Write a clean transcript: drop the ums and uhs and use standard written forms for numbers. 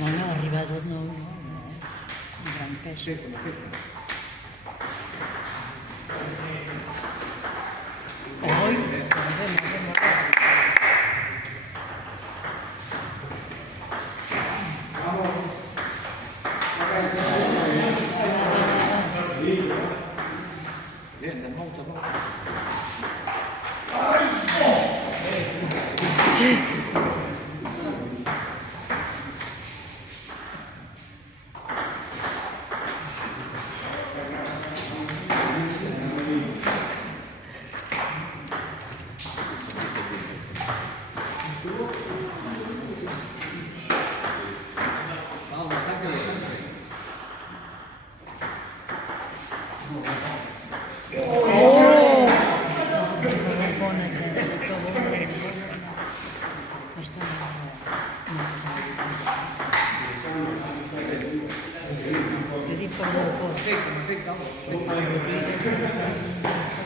No, arriba tot no, un gran pes. Oi, molt bé, molt bé, molt bé. Bien, de molta, molta. Bona aquesta, que bona. Està T'he dit per balcó. Perfecte, perfecte. Botigues.